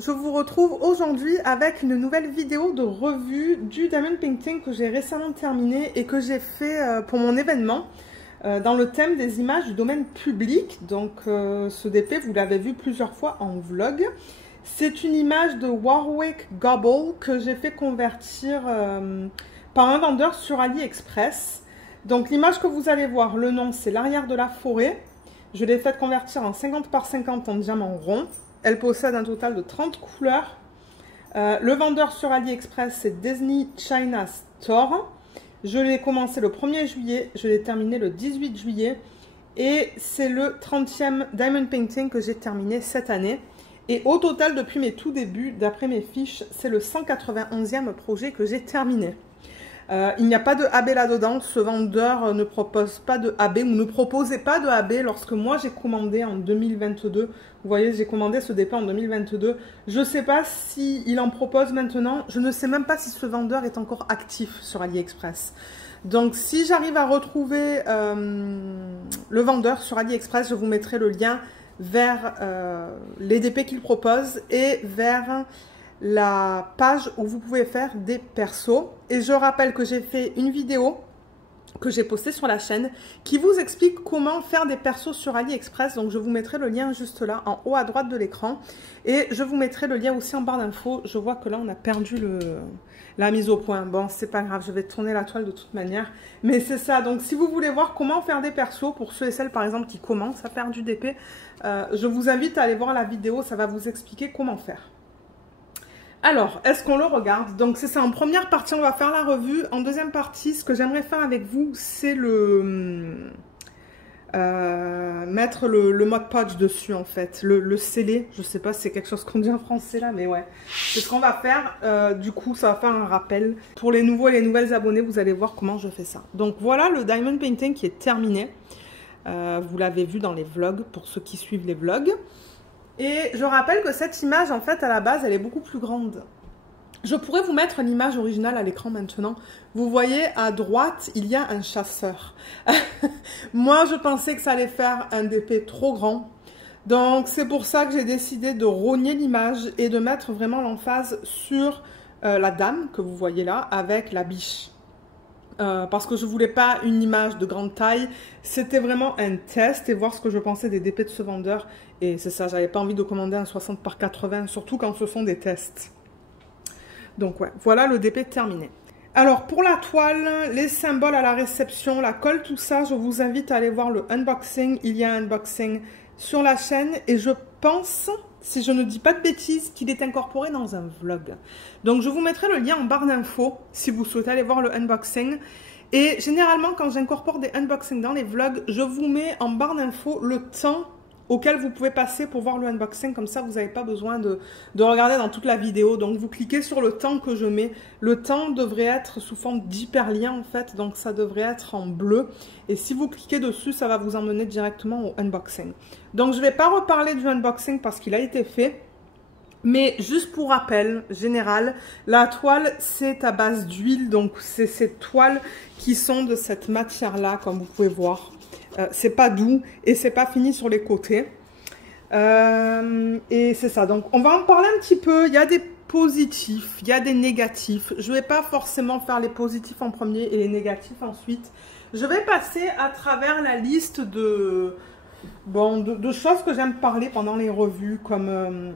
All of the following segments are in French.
je vous retrouve aujourd'hui avec une nouvelle vidéo de revue du diamond painting que j'ai récemment terminé et que j'ai fait pour mon événement dans le thème des images du domaine public. Donc ce DP, vous l'avez vu plusieurs fois en vlog. C'est une image de Warwick Gobble que j'ai fait convertir par un vendeur sur AliExpress. Donc l'image que vous allez voir, le nom c'est l'arrière de la forêt. Je l'ai faite convertir en 50 par 50 en diamant rond. Elle possède un total de 30 couleurs. Le vendeur sur AliExpress, c'est Disney China Store. Je l'ai commencé le 1er juillet, je l'ai terminé le 18 juillet. Et c'est le 30e Diamond Painting que j'ai terminé cette année. Et au total, depuis mes tout débuts, d'après mes fiches, c'est le 191e projet que j'ai terminé. Il n'y a pas de AB là-dedans, ce vendeur ne propose pas de AB ou ne proposait pas de AB lorsque moi j'ai commandé en 2022. Vous voyez, j'ai commandé ce DP en 2022. Je ne sais pas s'il en propose maintenant. Je ne sais même pas si ce vendeur est encore actif sur AliExpress. Donc si j'arrive à retrouver le vendeur sur AliExpress, je vous mettrai le lien vers les DP qu'il propose et vers la page où vous pouvez faire des persos. Et je rappelle que j'ai fait une vidéo que j'ai postée sur la chaîne qui vous explique comment faire des persos sur AliExpress. Donc je vous mettrai le lien juste là en haut à droite de l'écran et je vous mettrai le lien aussi en barre d'infos. Je vois que là on a perdu la mise au point. Bon, c'est pas grave, je vais tourner la toile de toute manière, mais c'est ça. Donc si vous voulez voir comment faire des persos pour ceux et celles par exemple qui commencent à faire du DP, je vous invite à aller voir la vidéo, ça va vous expliquer comment faire. Alors, est-ce qu'on le regarde? Donc c'est ça, en première partie, on va faire la revue. En deuxième partie, ce que j'aimerais faire avec vous, c'est mettre le Mod Podge dessus, en fait. Le sceller, je sais pas si c'est quelque chose qu'on dit en français là, mais ouais. C'est ce qu'on va faire. Du coup, ça va faire un rappel. Pour les nouveaux et les nouvelles abonnés, vous allez voir comment je fais ça. Donc voilà le Diamond Painting qui est terminé. Vous l'avez vu dans les vlogs, pour ceux qui suivent les vlogs. Et je rappelle que cette image, en fait, à la base, elle est beaucoup plus grande. Je pourrais vous mettre l'image originale à l'écran maintenant. Vous voyez, à droite, il y a un chasseur. Moi, je pensais que ça allait faire un DP trop grand. Donc, c'est pour ça que j'ai décidé de rogner l'image et de mettre vraiment l'emphase sur la dame que vous voyez là, avec la biche. Parce que je voulais pas une image de grande taille, c'était vraiment un test et voir ce que je pensais des DP de ce vendeur. Et c'est ça, j'avais pas envie de commander un 60 par 80, surtout quand ce sont des tests. Donc ouais, voilà le DP terminé. Alors pour la toile, les symboles à la réception, la colle, tout ça, je vous invite à aller voir le unboxing. Il y a un unboxing sur la chaîne et je pense, si je ne dis pas de bêtises, qu'il est incorporé dans un vlog. Donc je vous mettrai le lien en barre d'infos si vous souhaitez aller voir le unboxing. Et généralement quand j'incorpore des unboxings dans les vlogs, je vous mets en barre d'infos le temps auquel vous pouvez passer pour voir le unboxing. Comme ça vous n'avez pas besoin de regarder dans toute la vidéo. Donc vous cliquez sur le temps que je mets. Le temps devrait être sous forme d'hyperlien en fait, donc ça devrait être en bleu. Et si vous cliquez dessus, ça va vous emmener directement au unboxing. Donc je ne vais pas reparler du unboxing parce qu'il a été fait. Mais juste pour rappel général, la toile c'est à base d'huile. Donc c'est ces toiles qui sont de cette matière-là, comme vous pouvez voir. C'est pas doux et c'est pas fini sur les côtés. Et c'est ça. Donc on va en parler un petit peu. Il y a des positifs, il y a des négatifs. Je vais pas forcément faire les positifs en premier et les négatifs ensuite. Je vais passer à travers la liste de choses que j'aime parler pendant les revues, comme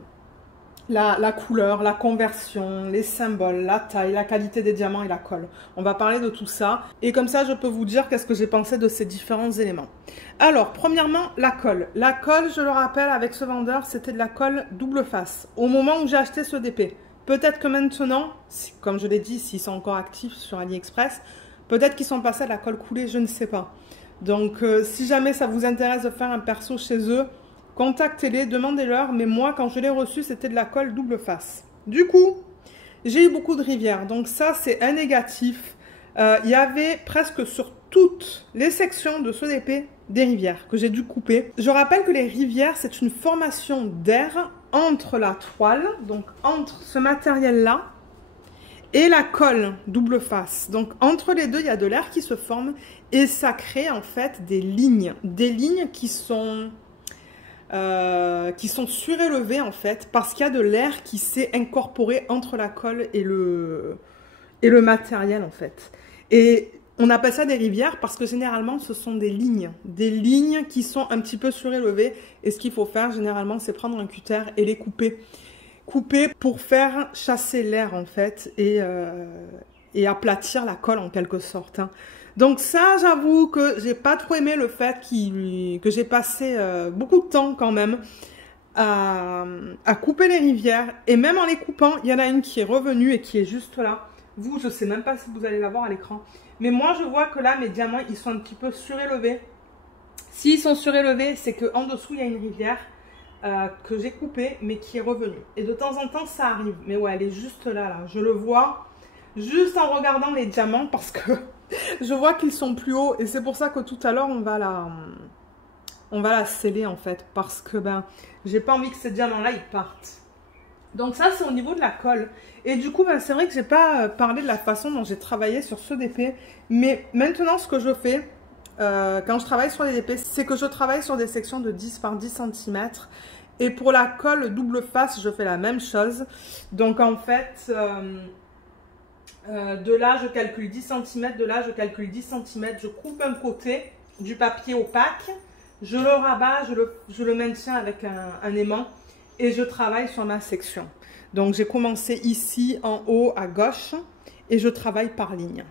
la couleur, la conversion, les symboles, la taille, la qualité des diamants et la colle. On va parler de tout ça. Et comme ça, je peux vous dire qu'est-ce que j'ai pensé de ces différents éléments. Alors, premièrement, la colle. La colle, je le rappelle, avec ce vendeur, c'était de la colle double face. Au moment où j'ai acheté ce DP. Peut-être que maintenant, comme je l'ai dit, s'ils sont encore actifs sur AliExpress, peut-être qu'ils sont passés à la colle coulée, je ne sais pas. Donc, si jamais ça vous intéresse de faire un perso chez eux, contactez-les, demandez-leur, mais moi, quand je l'ai reçu, c'était de la colle double face. Du coup, j'ai eu beaucoup de rivières, donc ça, c'est un négatif. Il y avait presque sur toutes les sections de ce DP des rivières que j'ai dû couper. Je rappelle que les rivières, c'est une formation d'air entre la toile, donc entre ce matériel-là, et la colle double face. Donc, entre les deux, il y a de l'air qui se forme et ça crée en fait des lignes qui sont qui sont surélevés en fait, parce qu'il y a de l'air qui s'est incorporé entre la colle et le matériel en fait. Et on appelle ça des rivières parce que généralement ce sont des lignes qui sont un petit peu surélevées. Et ce qu'il faut faire généralement, c'est prendre un cutter et les couper. Couper pour faire chasser l'air en fait et aplatir la colle en quelque sorte. Hein. Donc ça, j'avoue que j'ai pas trop aimé le fait que j'ai passé beaucoup de temps quand même à couper les rivières. Et même en les coupant, il y en a une qui est revenue et qui est juste là. Vous, je sais même pas si vous allez la voir à l'écran. Mais moi, je vois que là, mes diamants, ils sont un petit peu surélevés. S'ils sont surélevés, c'est qu'en dessous, il y a une rivière que j'ai coupée, mais qui est revenue. Et de temps en temps, ça arrive. Mais ouais, elle est juste là. Je le vois juste en regardant les diamants parce que je vois qu'ils sont plus hauts. Et c'est pour ça que tout à l'heure, on va la sceller en fait. Parce que j'ai pas envie que ces diamants-là, ils partent. Donc ça, c'est au niveau de la colle. Et du coup, c'est vrai que j'ai pas parlé de la façon dont j'ai travaillé sur ce DP. Mais maintenant, ce que je fais quand je travaille sur les DP, c'est que je travaille sur des sections de 10 par 10 cm. Et pour la colle double face, je fais la même chose. Donc en fait, de là, je calcule 10 cm. De là, je calcule 10 cm. Je coupe un côté du papier opaque. Je le rabats, je le maintiens avec un aimant. Et je travaille sur ma section. Donc j'ai commencé ici en haut à gauche et je travaille par ligne.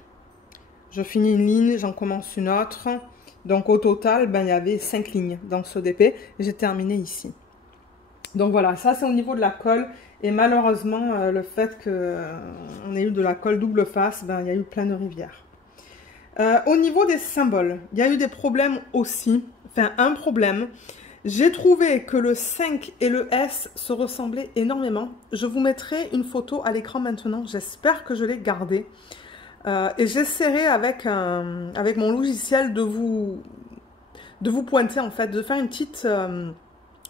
Je finis une ligne, j'en commence une autre. Donc au total, il y avait 5 lignes dans ce DP. J'ai terminé ici. Donc voilà, ça c'est au niveau de la colle. Et malheureusement, le fait qu'on ait eu de la colle double face, il y a eu plein de rivières. Au niveau des symboles, il y a eu des problèmes aussi. Enfin, un problème. J'ai trouvé que le 5 et le S se ressemblaient énormément. Je vous mettrai une photo à l'écran maintenant. J'espère que je l'ai gardée. Et j'essaierai avec mon logiciel de vous pointer en fait, de faire une petite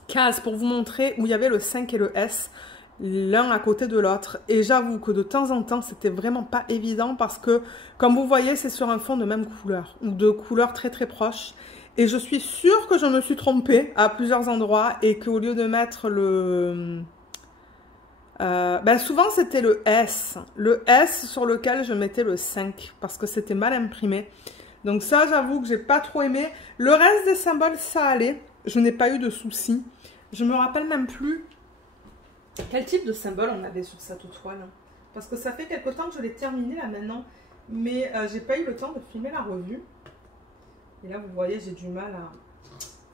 case pour vous montrer où il y avait le 5 et le S, l'un à côté de l'autre. Et j'avoue que de temps en temps, c'était vraiment pas évident parce que, comme vous voyez, c'est sur un fond de même couleur ou de couleurs très très proches. Et je suis sûre que je me suis trompée à plusieurs endroits et qu'au lieu de mettre le... souvent c'était le S sur lequel je mettais le 5 parce que c'était mal imprimé. Donc ça, j'avoue que j'ai pas trop aimé. Le reste des symboles, ça allait. Je n'ai pas eu de soucis. Je me rappelle même plus quel type de symbole on avait sur cette toile. Parce que ça fait quelque temps que je l'ai terminé là maintenant. Mais j'ai pas eu le temps de filmer la revue. Et là, vous voyez, j'ai du mal à...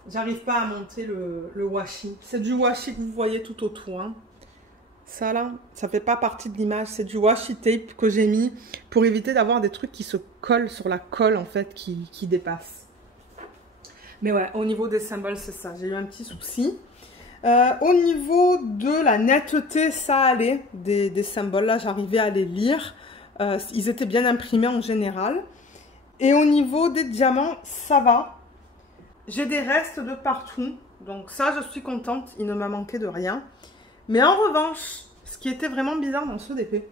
J'arrive pas à monter le washi. C'est du washi que vous voyez tout autour. Hein. Ça, là, ça fait pas partie de l'image. C'est du washi tape que j'ai mis pour éviter d'avoir des trucs qui se collent sur la colle, en fait, qui dépassent. Mais ouais, au niveau des symboles, c'est ça. J'ai eu un petit souci. Au niveau de la netteté, ça allait. Des symboles, là, j'arrivais à les lire. Ils étaient bien imprimés en général. Et au niveau des diamants, ça va. J'ai des restes de partout. Donc ça, je suis contente. Il ne m'a manqué de rien. Mais en revanche, ce qui était vraiment bizarre dans ce DP,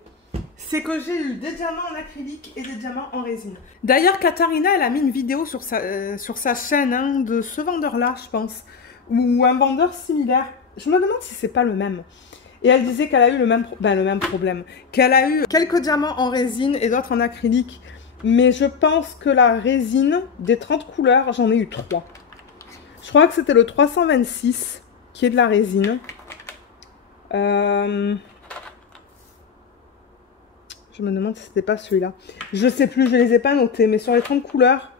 c'est que j'ai eu des diamants en acrylique et des diamants en résine. D'ailleurs, Katharina, elle a mis une vidéo sur sa chaîne de ce vendeur-là, je pense. Ou un vendeur similaire. Je me demande si c'est pas le même. Et elle disait qu'elle a eu le même problème. Qu'elle a eu quelques diamants en résine et d'autres en acrylique. Mais je pense que la résine, des 30 couleurs, j'en ai eu 3. Je crois que c'était le 326 qui est de la résine. Je me demande si c'était pas celui-là. Je sais plus, je les ai pas notés. Mais sur les 30 couleurs,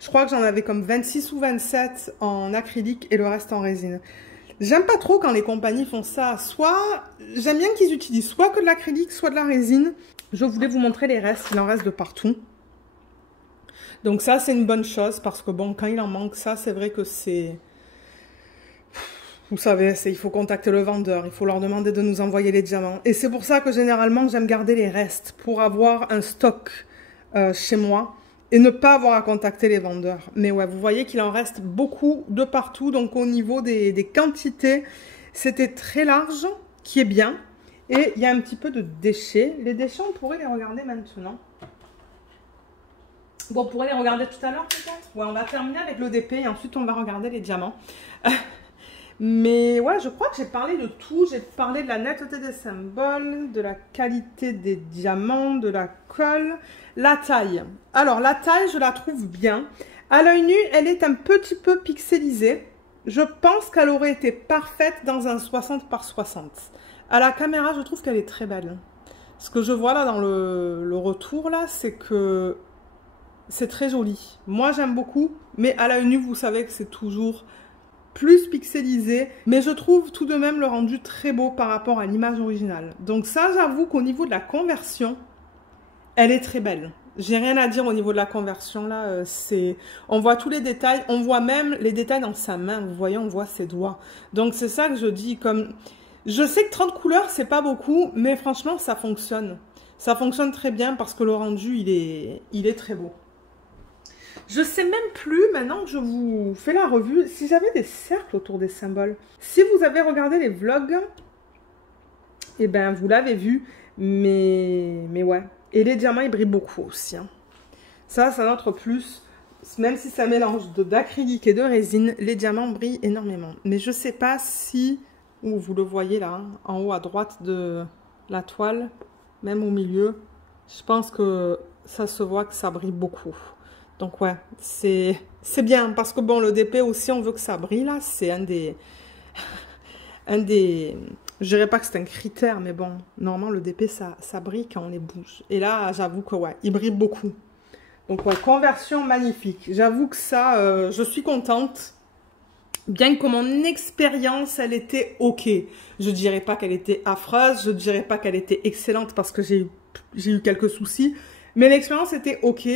je crois que j'en avais comme 26 ou 27 en acrylique et le reste en résine. J'aime pas trop quand les compagnies font ça. J'aime bien qu'ils utilisent soit que de l'acrylique, soit de la résine. Je voulais vous montrer les restes, il en reste de partout. Donc ça, c'est une bonne chose parce que bon, quand il en manque ça, c'est vrai que c'est... Vous savez, il faut contacter le vendeur, il faut leur demander de nous envoyer les diamants. Et c'est pour ça que généralement, j'aime garder les restes pour avoir un stock chez moi et ne pas avoir à contacter les vendeurs. Mais ouais, vous voyez qu'il en reste beaucoup de partout. Donc au niveau des quantités, c'était très large, qui est bien. Et il y a un petit peu de déchets. Les déchets, on pourrait les regarder maintenant. Bon, on pourrait les regarder tout à l'heure peut-être. Ouais, on va terminer avec le DP et ensuite on va regarder les diamants. Mais ouais, je crois que j'ai parlé de tout. J'ai parlé de la netteté des symboles, de la qualité des diamants, de la colle, la taille. Alors, la taille, je la trouve bien. À l'œil nu, elle est un petit peu pixelisée. Je pense qu'elle aurait été parfaite dans un 60 par 60. À la caméra, je trouve qu'elle est très belle. Ce que je vois là dans le retour, là, c'est que c'est très joli. Moi, j'aime beaucoup, mais à l'œil nu, vous savez que c'est toujours plus pixelisé. Mais je trouve tout de même le rendu très beau par rapport à l'image originale. Donc ça, j'avoue qu'au niveau de la conversion, elle est très belle. J'ai rien à dire au niveau de la conversion, là. On voit tous les détails. On voit même les détails dans sa main. Vous voyez, on voit ses doigts. Donc c'est ça que je dis. Je sais que 30 couleurs, c'est pas beaucoup, mais franchement, ça fonctionne. Ça fonctionne très bien parce que le rendu, il est très beau. Je sais même plus, maintenant que je vous fais la revue, si j'avais des cercles autour des symboles. Si vous avez regardé les vlogs, eh ben, vous l'avez vu, mais ouais. Et les diamants, ils brillent beaucoup aussi. Hein. Ça, c'est un autre plus. Même si ça mélange d'acrylique et de résine, les diamants brillent énormément. Mais je sais pas si, ou vous le voyez là, hein, en haut à droite de la toile, même au milieu, je pense que ça se voit que ça brille beaucoup. Donc ouais, c'est bien parce que bon, le DP aussi, on veut que ça brille là. C'est un des... Je dirais pas que c'est un critère, mais bon, normalement le DP, ça brille quand on les bouge. Et là, j'avoue que ouais, il brille beaucoup. Donc ouais, conversion magnifique. J'avoue que ça, je suis contente. Bien que mon expérience, elle était ok. Je dirais pas qu'elle était affreuse, je dirais pas qu'elle était excellente parce que j'ai eu quelques soucis. Mais l'expérience était ok.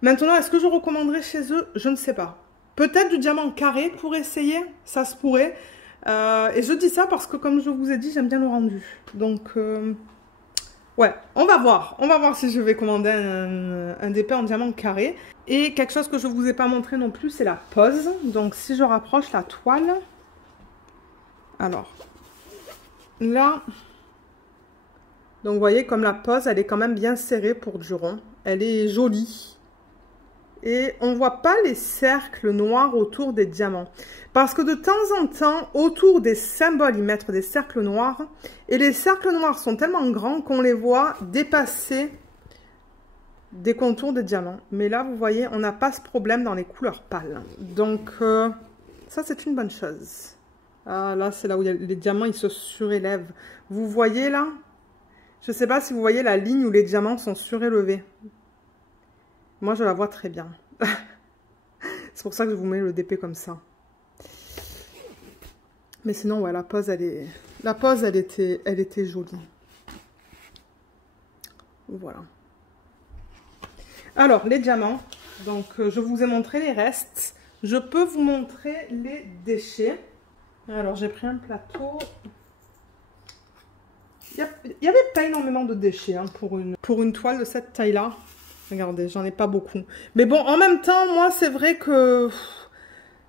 Maintenant, est-ce que je recommanderais chez eux? Je ne sais pas. Peut-être du diamant carré pour essayer, ça se pourrait. Et je dis ça parce que, comme je vous ai dit, j'aime bien le rendu. Donc, ouais, on va voir. On va voir si je vais commander un DP en diamant carré. Et quelque chose que je ne vous ai pas montré non plus, c'est la pose. Donc, si je rapproche la toile. Alors, là. Donc, vous voyez, comme la pose, elle est quand même bien serrée pour du rond. Elle est jolie. Et on ne voit pas les cercles noirs autour des diamants. Parce que de temps en temps, autour des symboles, ils mettent des cercles noirs. Et les cercles noirs sont tellement grands qu'on les voit dépasser des contours de diamants. Mais là, vous voyez, on n'a pas ce problème dans les couleurs pâles. Donc, ça, c'est une bonne chose. Ah, là, c'est là où les diamants, ils se surélèvent. Vous voyez là? Je ne sais pas si vous voyez la ligne où les diamants sont surélevés. Moi, je la vois très bien. C'est pour ça que je vous mets le DP comme ça. Mais sinon, ouais, la pose, elle était jolie. Voilà. Alors, les diamants. Donc, je vous ai montré les restes. Je peux vous montrer les déchets. Alors, j'ai pris un plateau. Il n'y avait pas énormément de déchets hein, pour une toile de cette taille-là. Regardez, j'en ai pas beaucoup. Mais bon, en même temps, moi, c'est vrai que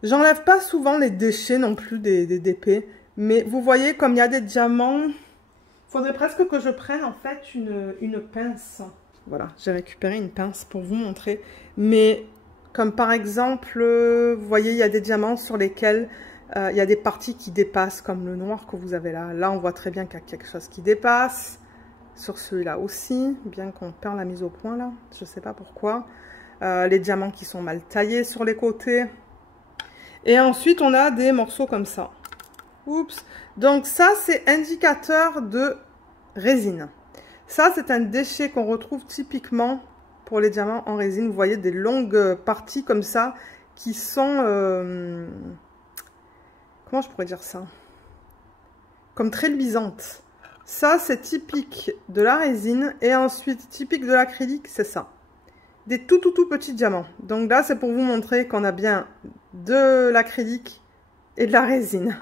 j'enlève pas souvent les déchets non plus des DP. Mais vous voyez, comme il y a des diamants, il faudrait presque que je prenne en fait une pince. Voilà, j'ai récupéré une pince pour vous montrer. Mais comme par exemple, vous voyez, il y a des diamants sur lesquels il y a des parties qui dépassent, comme le noir que vous avez là. Là, on voit très bien qu'il y a quelque chose qui dépasse. Sur celui-là aussi, bien qu'on perd la mise au point là, je ne sais pas pourquoi. Les diamants qui sont mal taillés sur les côtés. Et ensuite, on a des morceaux comme ça. Oups. Donc ça, c'est indicateur de résine. Ça, c'est un déchet qu'on retrouve typiquement pour les diamants en résine. Vous voyez des longues parties comme ça qui sont... comment je pourrais dire ça? Comme très luisantes. Ça, c'est typique de la résine. Et ensuite, typique de l'acrylique, c'est ça. Des tout petits diamants. Donc là, c'est pour vous montrer qu'on a bien de l'acrylique et de la résine.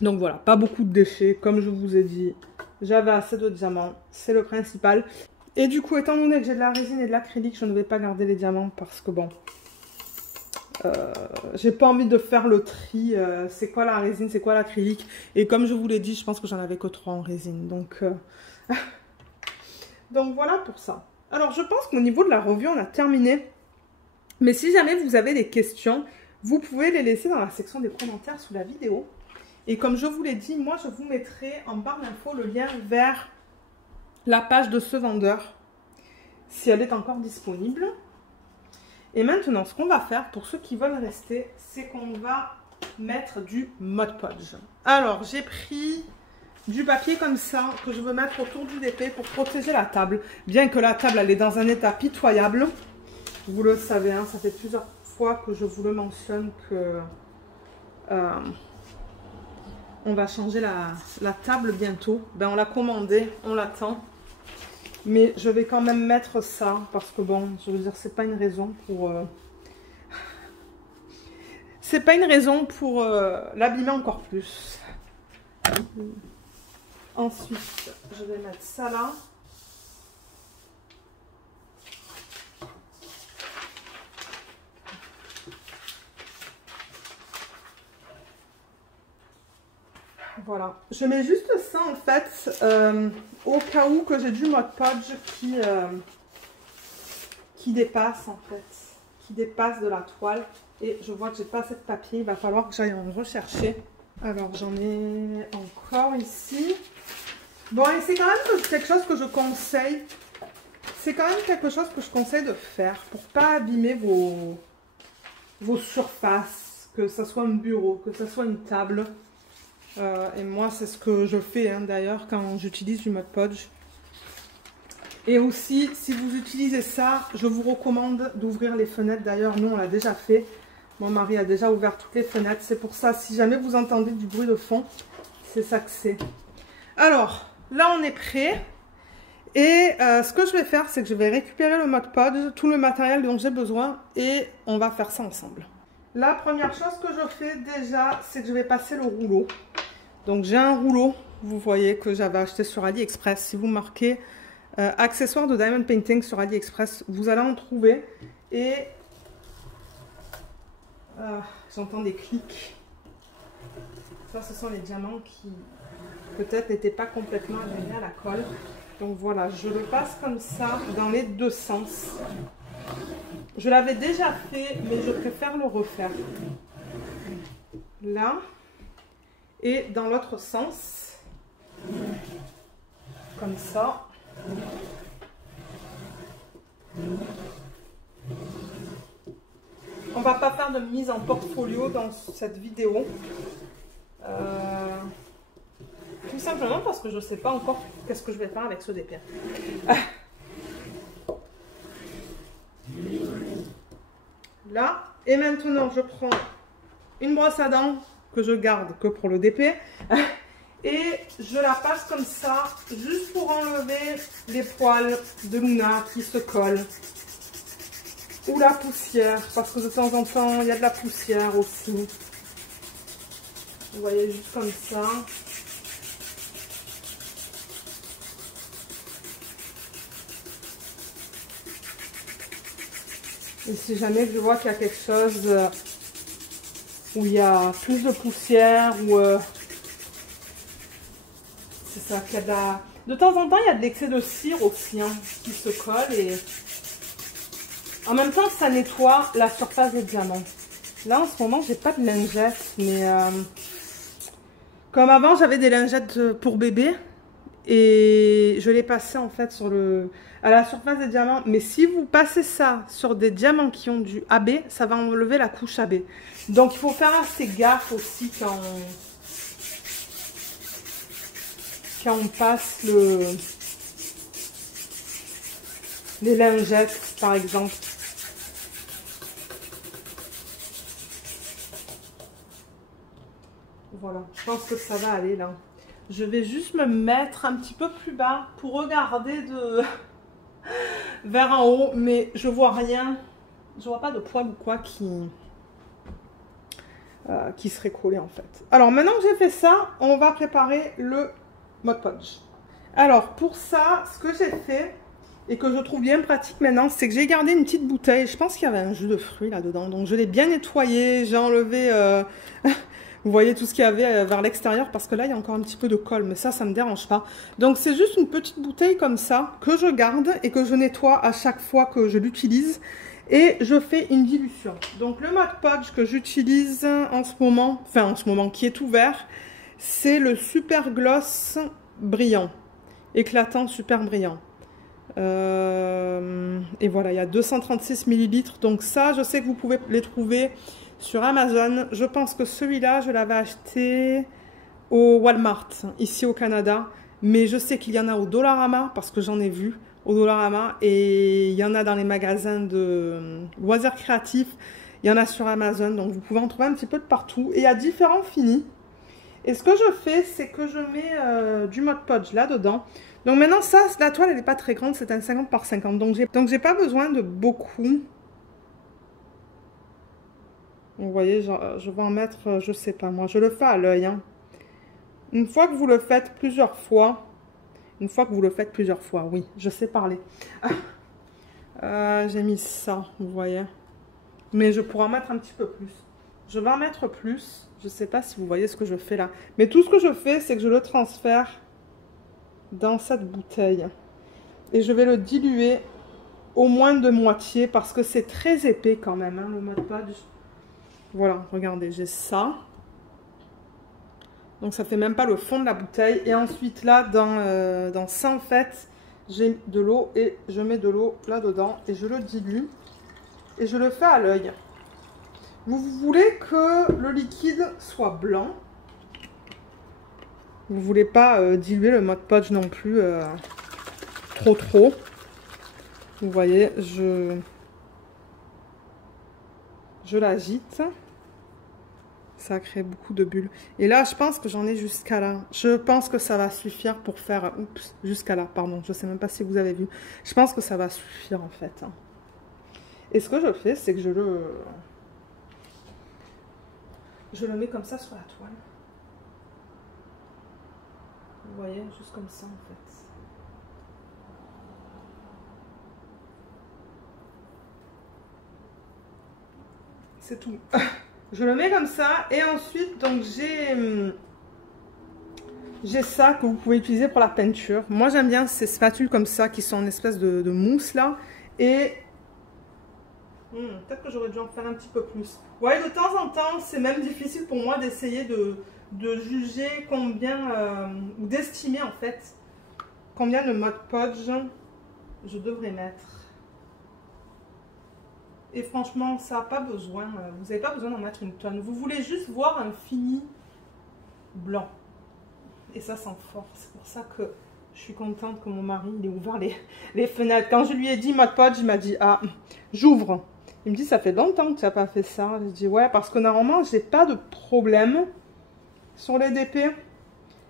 Donc voilà, pas beaucoup de déchets. Comme je vous ai dit, j'avais assez de diamants. C'est le principal. Et du coup, étant donné que j'ai de la résine et de l'acrylique, je ne vais pas garder les diamants parce que bon... j'ai pas envie de faire le tri, c'est quoi la résine, c'est quoi l'acrylique. Et comme je vous l'ai dit, je pense que j'en avais que 3 en résine. Donc, donc voilà pour ça. Alors je pense qu'au niveau de la revue, on a terminé. Mais si jamais vous avez des questions, vous pouvez les laisser dans la section des commentaires sous la vidéo. Et comme je vous l'ai dit, moi je vous mettrai en barre d'infos le lien vers la page de ce vendeur, si elle est encore disponible. Et maintenant, ce qu'on va faire, pour ceux qui veulent rester, c'est qu'on va mettre du Mod Podge. Alors, j'ai pris du papier comme ça, que je veux mettre autour du DP pour protéger la table. Bien que la table, elle est dans un état pitoyable. Vous le savez, hein, ça fait plusieurs fois que je vous le mentionne que on va changer la table bientôt. Ben, on l'a commandé, on l'attend. Mais je vais quand même mettre ça parce que bon, je veux dire, c'est pas une raison pour l'abîmer encore plus. Ensuite, je vais mettre ça là. Voilà, je mets juste ça en fait au cas où que j'ai du Mod Podge qui dépasse en fait, qui dépasse de la toile. Et je vois que j'ai pas assez de papier, il va falloir que j'aille en rechercher. Alors j'en ai encore ici. Bon, et c'est quand même quelque chose que je conseille. C'est quand même quelque chose que je conseille de faire pour pas abîmer vos surfaces, que ce soit un bureau, que ce soit une table. Et moi, c'est ce que je fais hein, d'ailleurs quand j'utilise du Mod Podge. Et aussi, si vous utilisez ça, je vous recommande d'ouvrir les fenêtres. D'ailleurs, nous, on l'a déjà fait. Mon mari a déjà ouvert toutes les fenêtres. C'est pour ça, si jamais vous entendez du bruit de fond, c'est ça que c'est. Alors, là, on est prêt. Et ce que je vais faire, c'est que je vais récupérer le Mod Podge, tout le matériel dont j'ai besoin, et on va faire ça ensemble. La première chose que je fais déjà, c'est que je vais passer le rouleau. Donc j'ai un rouleau, vous voyez, que j'avais acheté sur AliExpress. Si vous marquez accessoires de Diamond Painting sur AliExpress, vous allez en trouver. Et j'entends des clics. Ça, ce sont les diamants qui peut-être n'étaient pas complètement adhérés à la colle. Donc voilà, je le passe comme ça dans les deux sens. Je l'avais déjà fait, mais je préfère le refaire. Là. Et dans l'autre sens. Comme ça. On va pas faire de mise en portfolio dans cette vidéo. Tout simplement parce que je ne sais pas encore qu'est-ce que je vais faire avec ce DP. Là, et maintenant je prends une brosse à dents que je garde que pour le DP et je la passe comme ça juste pour enlever les poils de Luna qui se collent ou la poussière parce que de temps en temps il y a de la poussière aussi. Vous voyez, juste comme ça. Et si jamais je vois qu'il y a quelque chose où il y a plus de poussière ou c'est ça, qu'il y a de la... De temps en temps, il y a de l'excès de cire aussi hein, qui se colle et en même temps, ça nettoie la surface des diamants. Là, en ce moment, j'ai pas de lingettes, mais comme avant, j'avais des lingettes pour bébé et je les passais en fait sur à la surface des diamants. Mais si vous passez ça sur des diamants qui ont du AB, ça va enlever la couche AB. Donc, il faut faire assez gaffe aussi quand on passe les lingettes, par exemple. Voilà, je pense que ça va aller là. Je vais juste me mettre un petit peu plus bas pour regarder vers en haut, mais je vois rien. Je vois pas de poils ou quoi qui serait collé en fait. Alors maintenant que j'ai fait ça, on va préparer le Mod Podge. Alors pour ça, ce que j'ai fait et que je trouve bien pratique maintenant, c'est que j'ai gardé une petite bouteille. Je pense qu'il y avait un jus de fruits là-dedans, donc je l'ai bien nettoyé. J'ai enlevé... Vous voyez tout ce qu'il y avait vers l'extérieur parce que là, il y a encore un petit peu de colle. Mais ça ne me dérange pas. Donc, c'est juste une petite bouteille comme ça que je garde et que je nettoie à chaque fois que je l'utilise. et je fais une dilution. Donc le Mod Podge que j'utilise en ce moment, qui est ouvert, c'est le Super Gloss brillant, éclatant super brillant. Et voilà, il y a 236 ml. Donc ça, je sais que vous pouvez les trouver sur Amazon. Je pense que celui-là, je l'avais acheté au Walmart, ici au Canada. Mais je sais qu'il y en a au Dollarama, parce que j'en ai vu au Dollarama. Et il y en a dans les magasins de loisirs créatifs. Il y en a sur Amazon, donc vous pouvez en trouver un petit peu de partout. Et il y a différents finis. Et ce que je fais, c'est que je mets du Mod Podge là-dedans. Donc maintenant, ça, la toile, elle n'est pas très grande, c'est un 50 par 50. Donc, j'ai pas besoin de beaucoup. Vous voyez, je vais en mettre, je sais pas moi, je le fais à l'œil. Hein. Une fois que vous le faites plusieurs fois, oui, je sais parler. J'ai mis ça, vous voyez. Mais je pourrais en mettre un petit peu plus. Je vais en mettre plus. Je sais pas si vous voyez ce que je fais là. Mais tout ce que je fais, c'est que je le transfère dans cette bouteille. Et je vais le diluer au moins de moitié parce que c'est très épais quand même, hein, le Mod Podge. Voilà, regardez, j'ai ça. Donc ça fait même pas le fond de la bouteille. Et ensuite là, dans ça en fait, j'ai de l'eau et je mets de l'eau là-dedans et je le dilue. Et je le fais à l'œil. Vous voulez que le liquide soit blanc. Vous voulez pas diluer le Mod Podge non plus trop. Vous voyez, je l'agite. Ça crée beaucoup de bulles. Et là, je pense que j'en ai jusqu'à là. Je pense que ça va suffire pour faire... Oups, jusqu'à là, pardon. Je sais même pas si vous avez vu. Je pense que ça va suffire en fait. Et ce que je fais, c'est que je le mets comme ça sur la toile. Vous voyez, juste comme ça en fait. C'est tout. Je le mets comme ça et ensuite donc j'ai ça que vous pouvez utiliser pour la peinture. Moi j'aime bien ces spatules comme ça qui sont en espèce de mousse là et peut-être que j'aurais dû en faire un petit peu plus. Ouais, de temps en temps c'est même difficile pour moi d'essayer de juger combien ou d'estimer en fait combien de Mod Podge je devrais mettre. Et franchement, ça n'a pas besoin, vous n'avez pas besoin d'en mettre une tonne. Vous voulez juste voir un fini blanc. Et ça sent fort. C'est pour ça que je suis contente que mon mari il ait ouvert les fenêtres. Quand je lui ai dit Mod Podge, il m'a dit, ah, j'ouvre. Il me dit, ça fait longtemps que tu n'as pas fait ça. Je dis, ouais, parce que normalement, j'ai pas de problème sur les DP.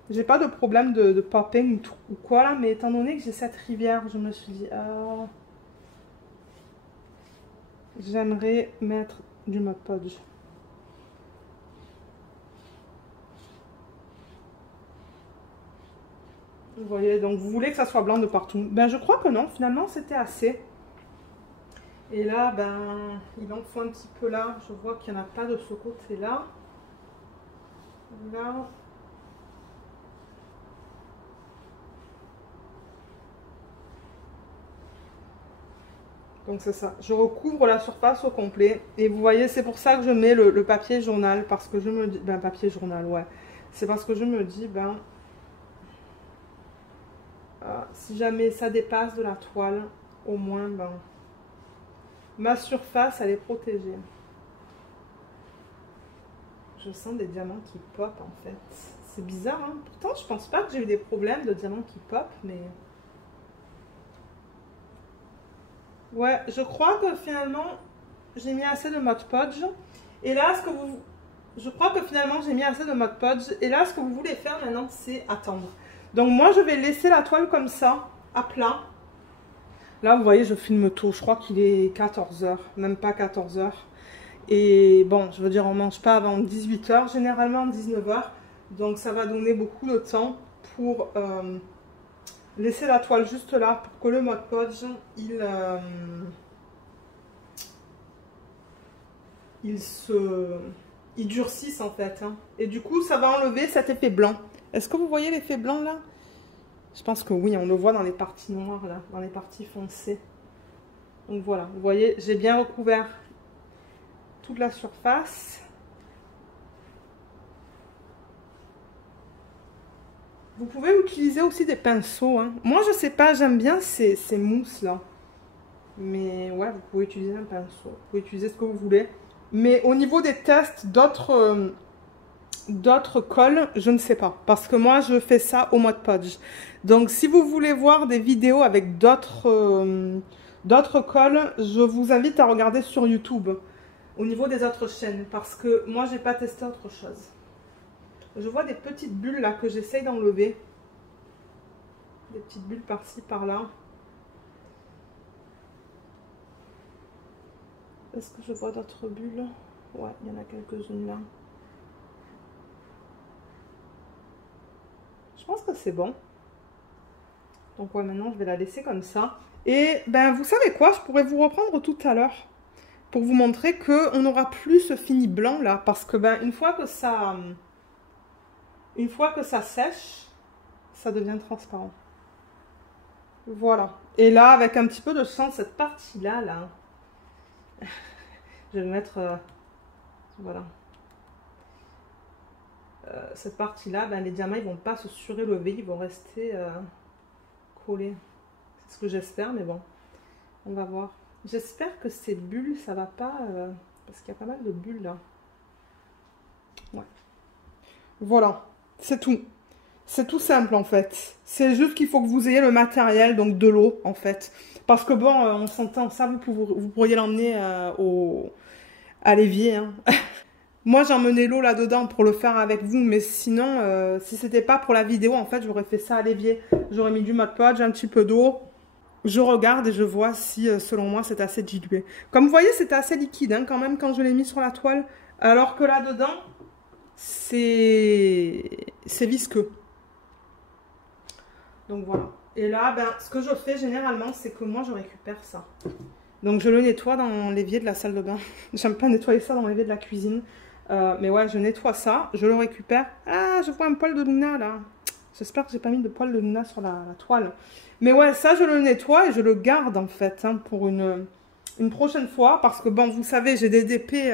J'ai pas de problème de popping ou quoi là. Mais étant donné que j'ai cette rivière, je me suis dit, ah... J'aimerais mettre du Mod Podge. Vous voyez, donc vous voulez que ça soit blanc de partout. Ben je crois que non, finalement c'était assez. Et là, ben il en faut un petit peu là. Je vois qu'il n'y en a pas de ce côté-là. Là. Donc c'est ça, je recouvre la surface au complet. Et vous voyez, c'est pour ça que je mets le papier journal. Parce que je me dis, ben papier journal, ouais. C'est parce que je me dis, ben, si jamais ça dépasse de la toile, au moins, ben, ma surface, elle est protégée. Je sens des diamants qui pop en fait. C'est bizarre, hein. Pourtant, je pense pas que j'ai eu des problèmes de diamants qui pop, mais... Ouais, je crois que finalement, j'ai mis assez de Mod Podge. Et là, je crois que finalement, j'ai mis assez de Mod Podge. Et là, ce que vous voulez faire maintenant, c'est attendre. Donc moi, je vais laisser la toile comme ça, à plat. Là, vous voyez, je filme tôt. Je crois qu'il est 14 h, même pas 14 h. Et bon, je veux dire, on ne mange pas avant 18 h, généralement 19 h. Donc ça va donner beaucoup de temps pour... laisser la toile juste là pour que le Mod Podge il durcisse en fait. Hein. Et du coup, ça va enlever cet effet blanc. Est-ce que vous voyez l'effet blanc là? Je pense que oui, on le voit dans les parties noires là, dans les parties foncées. Donc voilà, vous voyez, j'ai bien recouvert toute la surface. Vous pouvez utiliser aussi des pinceaux, hein. Moi, je sais pas, j'aime bien ces mousses là. Mais ouais, vous pouvez utiliser un pinceau. Vous pouvez utiliser ce que vous voulez. Mais au niveau des tests d'autres cols, je ne sais pas. Parce que moi, je fais ça au Mod Podge. Donc, si vous voulez voir des vidéos avec d'autres cols, je vous invite à regarder sur YouTube. Au niveau des autres chaînes. Parce que moi, j'ai pas testé autre chose. Je vois des petites bulles là que j'essaye d'enlever. Des petites bulles par-ci, par-là. Est-ce que je vois d'autres bulles? Ouais, il y en a quelques-unes là. Je pense que c'est bon. Donc ouais, maintenant je vais la laisser comme ça. Et ben vous savez quoi? Je pourrais vous reprendre tout à l'heure. Pour vous montrer qu'on n'aura plus ce fini blanc là. Parce que ben une fois que ça sèche, ça devient transparent. Voilà. Et là, avec un petit peu de chance, cette partie-là, là, je vais mettre... voilà. Cette partie-là, ben, les diamants, ils vont pas se surélever, ils vont rester collés. C'est ce que j'espère, mais bon, on va voir. J'espère que ces bulles, ça va pas... parce qu'il y a pas mal de bulles, là. Ouais. Voilà. C'est tout. C'est tout simple en fait. C'est juste qu'il faut que vous ayez le matériel, donc de l'eau en fait. Parce que bon, on s'entend, ça vous pourriez l'emmener à l'évier. Hein. Moi j'ai emmené l'eau là-dedans pour le faire avec vous, mais sinon, si c'était pas pour la vidéo, en fait, j'aurais fait ça à l'évier. J'aurais mis du Mod Podge, un petit peu d'eau. Je regarde et je vois si, selon moi, c'est assez dilué. Comme vous voyez, c'était assez liquide hein, quand même quand je l'ai mis sur la toile. Alors que là-dedans... c'est visqueux. Donc voilà. Et là, ben, ce que je fais généralement, c'est que moi, je récupère ça. Donc je le nettoie dans l'évier de la salle de bain. J'aime pas nettoyer ça dans l'évier de la cuisine. Mais ouais, je nettoie ça, je le récupère. Ah, je vois un poil de Luna là. J'espère que j'ai pas mis de poil de Luna sur la toile. Mais ouais, ça, je le nettoie et je le garde en fait hein, pour une prochaine fois, parce que bon, vous savez, j'ai des DP,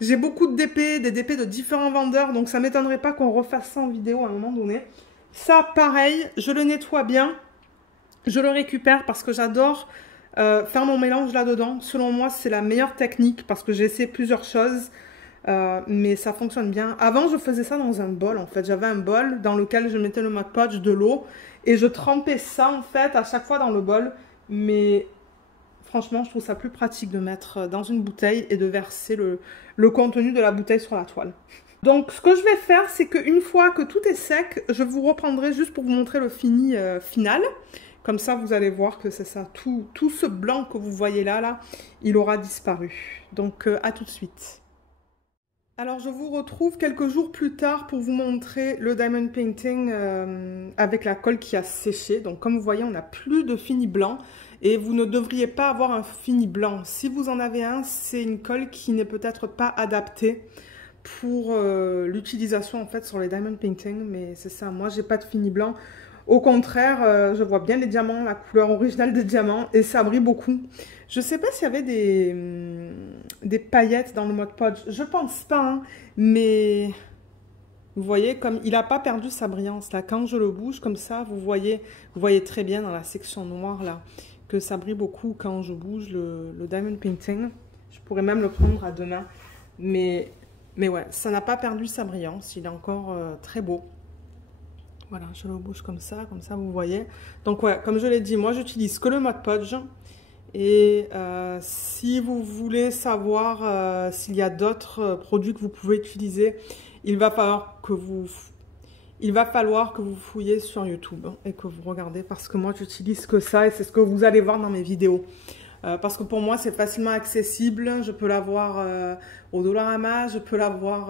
j'ai beaucoup de DP, des DP de différents vendeurs, donc ça m'étonnerait pas qu'on refasse ça en vidéo à un moment donné. Ça, pareil, je le nettoie bien, je le récupère parce que j'adore faire mon mélange là-dedans. Selon moi, c'est la meilleure technique parce que j'ai essayé plusieurs choses, mais ça fonctionne bien. Avant, je faisais ça dans un bol, en fait. J'avais un bol dans lequel je mettais le Mod Podge, de l'eau, et je trempais ça, en fait, à chaque fois dans le bol, mais... Franchement, je trouve ça plus pratique de mettre dans une bouteille et de verser le contenu de la bouteille sur la toile. Donc, ce que je vais faire, c'est qu'une fois que tout est sec, je vous reprendrai juste pour vous montrer le fini final. Comme ça, vous allez voir que c'est ça. Tout ce blanc que vous voyez là, il aura disparu. Donc, à tout de suite. Alors, je vous retrouve quelques jours plus tard pour vous montrer le diamond painting avec la colle qui a séché. Donc, comme vous voyez, on n'a plus de fini blanc. Et vous ne devriez pas avoir un fini blanc. Si vous en avez un, c'est une colle qui n'est peut-être pas adaptée pour l'utilisation en fait sur les diamond painting. Mais c'est ça, moi j'ai pas de fini blanc. Au contraire, je vois bien les diamants, la couleur originale des diamants, et ça brille beaucoup. Je sais pas s'il y avait des paillettes dans le Mod Podge. Je pense pas, hein, mais vous voyez, comme il n'a pas perdu sa brillance là. Quand je le bouge comme ça, vous voyez très bien dans la section noire là. Que ça brille beaucoup quand je bouge le diamond painting. Je pourrais même le prendre à deux mains. Mais ouais, ça n'a pas perdu sa brillance. Il est encore très beau. Voilà, je le bouge comme ça vous voyez. Donc ouais, comme je l'ai dit, moi j'utilise que le Mod Podge. Et si vous voulez savoir s'il y a d'autres produits que vous pouvez utiliser, il va falloir que vous fouillez sur YouTube et que vous regardez, parce que moi j'utilise que ça et c'est ce que vous allez voir dans mes vidéos. Parce que pour moi c'est facilement accessible, je peux l'avoir au Dollarama, je peux l'avoir,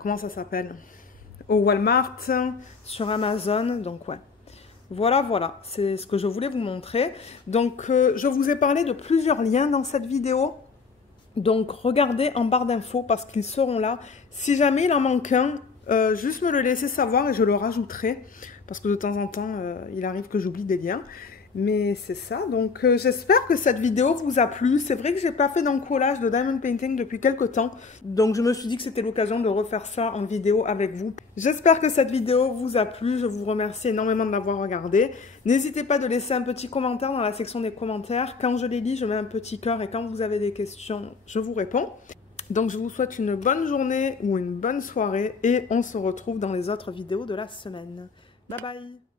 comment ça s'appelle, au Walmart, sur Amazon, donc ouais. Voilà, c'est ce que je voulais vous montrer. Donc je vous ai parlé de plusieurs liens dans cette vidéo. Donc, regardez en barre d'infos parce qu'ils seront là. Si jamais il en manque un, juste me le laisser savoir et je le rajouterai. Parce que de temps en temps, il arrive que j'oublie des liens. Mais c'est ça, donc j'espère que cette vidéo vous a plu. C'est vrai que j'ai pas fait d'encollage de diamond painting depuis quelques temps, donc je me suis dit que c'était l'occasion de refaire ça en vidéo avec vous. J'espère que cette vidéo vous a plu, je vous remercie énormément de l'avoir regardée. N'hésitez pas de laisser un petit commentaire dans la section des commentaires. Quand je les lis, je mets un petit cœur et quand vous avez des questions, je vous réponds. Donc je vous souhaite une bonne journée ou une bonne soirée et on se retrouve dans les autres vidéos de la semaine. Bye bye!